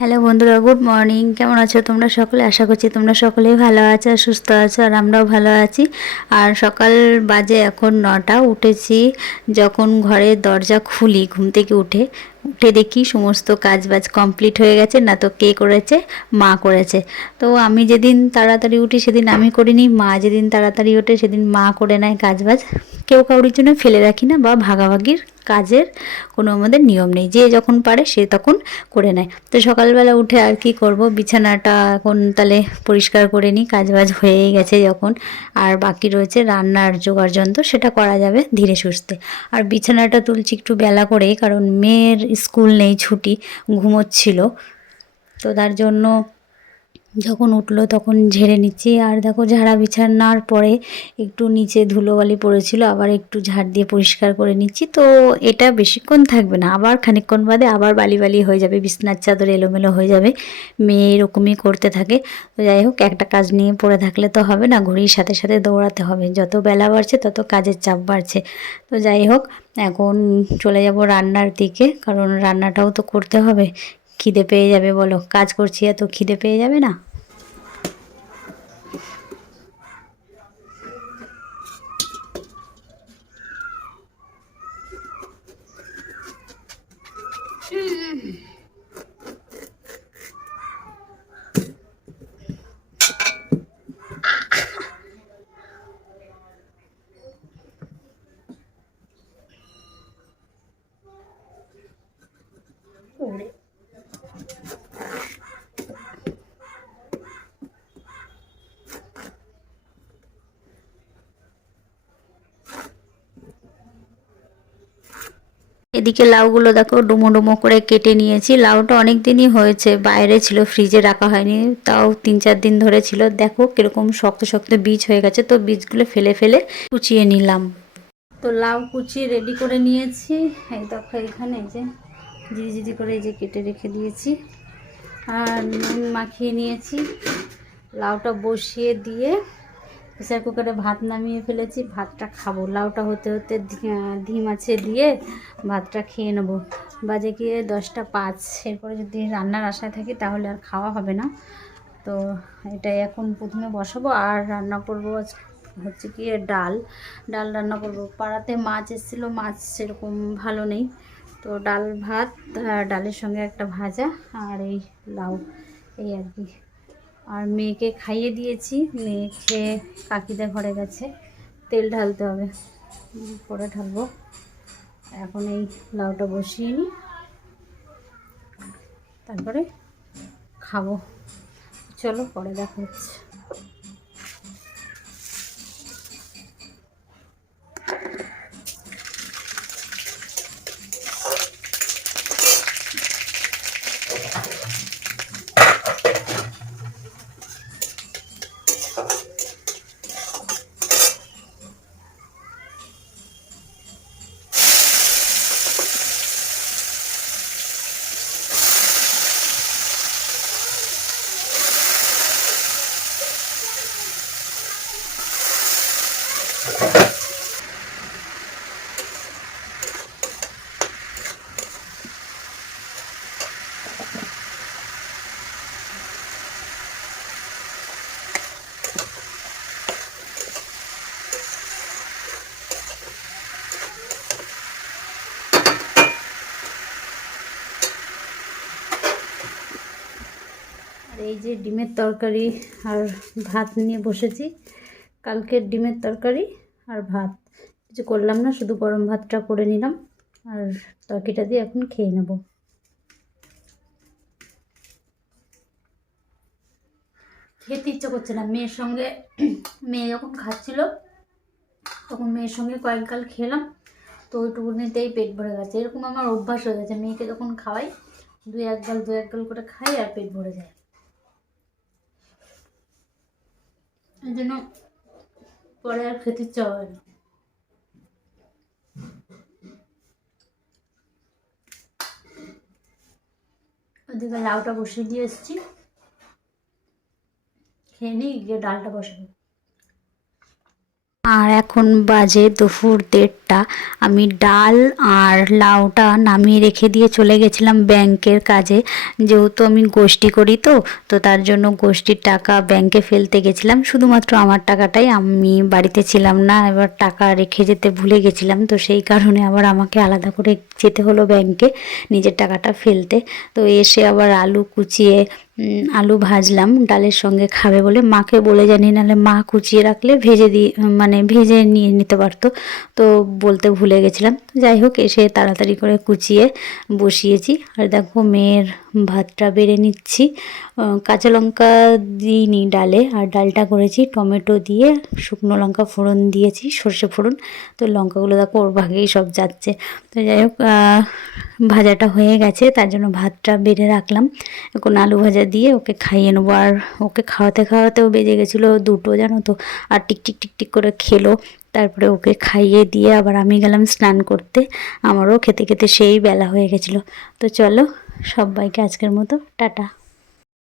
Hello বন্ধুরা, good morning. কেমন আছো তোমরা সকলে? আশা করছি তোমরা সকলেই ভালো আছো আর সুস্থ আছো, আর আমরাও ভালো আছি। আর সকাল বাজে এখন 9টা। উঠেছি, যখন ঘরের দরজা খুলি ঘুম থেকে উঠে দেখি সমস্ত কাজ বাজ কমপ্লিট হয়ে গেছে। না তো কে করেছে? মা করেছে। তো আমি যেদিন তাড়াতাড়ি উঠি সেদিন আমি করিনি, মা যেদিন তাড়াতাড়ি ওঠে সেদিন মা করে নেয় কাজ বাজ। কেউ কাউরির জন্য ফেলে রাখি না, বা ভাগাভাগির কাজের কোনো আমাদের নিয়ম নেই। যে যখন পারে সে তখন করে নেয়। তো সকালবেলা উঠে আর কি করব, বিছানাটা এখন তাহলে পরিষ্কার করে নিই, কাজবাজ হয়েই গেছে যখন। আর বাকি রয়েছে রান্নার জোগাড় যন্ত্র, সেটা করা যাবে ধীরে সুস্থে। আর বিছানাটা তুলছি একটু বেলা করেই, কারণ মেয়ের স্কুল নেই, ছুটি, ঘুমোচ্ছিল। তো তার জন্য যখন উঠলো তখন ঝেড়ে নিচ্ছি। আর দেখো, ঝাড়া বিছানার পরে একটু নিচে ধুলোবালি পড়েছিল, আবার একটু ঝাড় দিয়ে পরিষ্কার করে নিচ্ছি। তো এটা বেশিক্ষণ থাকবে না, আবার খানিকক্ষণ বাদে আবার বালি বালি হয়ে যাবে, বিছনার চাদর এলোমেলো হয়ে যাবে। মেয়ে এরকমই করতে থাকে। তো যাই হোক, একটা কাজ নিয়ে পড়ে থাকলে তো হবে না, ঘড়ির সাথে সাথে দৌড়াতে হবে। যত বেলা বাড়ছে তত কাজের চাপ বাড়ছে। তো যাই হোক, এখন চলে যাব রান্নার দিকে, কারণ রান্নাটাও তো করতে হবে। খিদে পেয়ে যাবে, বলো, কাজ করছি এত, খিদে পেয়ে যাবে না? এদিকে লাউগুলো দেখো ডুমো ডুমো করে কেটে নিয়েছি। লাউটা অনেক দিনই হয়েছে, বাইরে ছিল, ফ্রিজে রাখা হয়নি, তাও 3-4 দিন ধরে ছিল। দেখো কিরকম শক্ত শক্ত বীজ হয়ে গেছে, তো বীজগুলো ফেলে ফেলে কুচিয়ে নিলাম। তো লাউ কুচিয়ে রেডি করে নিয়েছি। এই দেখো এখানে এই যে জিজি জিজি করে এই যে কেটে রেখে দিয়েছি, আর নুন মাখিয়ে নিয়েছি। লাউটা বসিয়ে দিয়ে প্রেসার কুকারে ভাত নামিয়ে ফেলেছি। ভাতটা খাবো, লাউটা হতে হতে ধিম আছে দিয়ে ভাতটা খেয়ে নেবো। বাজে গিয়ে 10টা 5। এরপরে যদি রান্নার আশায় থাকি তাহলে আর খাওয়া হবে না। তো এটাই এখন প্রথমে বসাবো। আর রান্না করবো হচ্ছে কি ডাল। ডাল রান্না করবো। পাড়াতে মাছ এসেছিলো, মাছ সেরকম ভালো নেই। তো ডাল ভাত, ডালের সঙ্গে একটা ভাজা, আর এই লাউ, এই আর কি। আর মেয়েকে খাইয়ে দিয়েছি, মেয়ে খেয়ে কাকিদের ঘরে গেছে। তেল ঢালতে হবে, পরে ঢালবো। এখন এই লাউটা বসিয়ে নিই, তারপরে খাবো। চলো পরে দেখা হচ্ছে। আর এই যে ডিমের তরকারি আর ভাত নিয়ে বসেছি। কালকের ডিমের তরকারি আর ভাত, কিছু করলাম না, শুধু গরম ভাতটা করে নিলাম। আর তরকারিটা দিয়ে এখন খেয়ে নেব। খেতে ইচ্ছে করছে না মেয়ের সঙ্গে। মেয়ে যখন খাচ্ছিল তখন মেয়ের সঙ্গে কয়েক গাল খেলাম, তো ওইটুকুনিতেই পেট ভরে গেছে। এরকম আমার অভ্যাস হয়ে গেছে, মেয়েকে যখন খাওয়াই 2-1 গাল করে খাই আর পেট ভরে যায়। এই জন্য পরে আর খেতে ইচ্ছা হয় না। ওদিকে লাউটা বসিয়ে দিয়ে এসেছি, খেয়ে নিই, গিয়ে ডালটা বসাবো। আর এখন বাজে দুপুর 1:30। আমি ডাল আর লাউটা নামিয়ে রেখে দিয়ে চলে গেছিলাম ব্যাংকের কাজে। যেহেতু আমি গোষ্ঠী করি, তো তার জন্য গোষ্ঠীর টাকা ব্যাংকে ফেলতে গেছিলাম। শুধুমাত্র আমার টাকাটাই, আমি বাড়িতে ছিলাম না, এবার টাকা রেখে যেতে ভুলে গেছিলাম, তো সেই কারণে আবার আমাকে আলাদা করে যেতে হলো ব্যাংকে নিজের টাকাটা ফেলতে। তো এসে আবার আলু কুচিয়ে আলু ভাজলাম ডালের সঙ্গে খাবে বলে। মাকে বলে জানি, নাহলে মা কুচিয়ে রাখলে ভেজে মানে ভেজে নিয়ে নিতে পারতো, তো বলতে ভুলে গেছিলাম। যাই হোক, এসে তাড়াতাড়ি করে কুচিয়ে বসিয়েছি। আর দেখো মেয়ের ভাতটা বেড়ে নিচ্ছি। কাঁচা লঙ্কা দিইনি ডালে, আর ডালটা করেছি টমেটো দিয়ে, শুকনো লঙ্কা ফোড়ন দিয়েছি, সর্ষে ফোড়ন। তো লঙ্কাগুলো দেখো ওর ভাগেই সব যাচ্ছে। তো যাই হোক, ভাজাটা হয়ে গেছে, তার জন্য ভাতটা বেড়ে রাখলাম। এখন আলু ভাজা দিয়ে ওকে খাইয়ে নেবো। আর ওকে খাওয়াতে খাওয়াতেও বেজে গেছিলো 2টো, জানো তো। আর টিকটিক টিকটিক করে খেলো। তারপরে ওকে খাইয়ে দিয়ে আবার আমি গেলাম স্নান করতে। আমারও খেতে খেতে সেই বেলা হয়ে গেছিলো। তো চলো, সবাইকে আজকের মতো টাটা।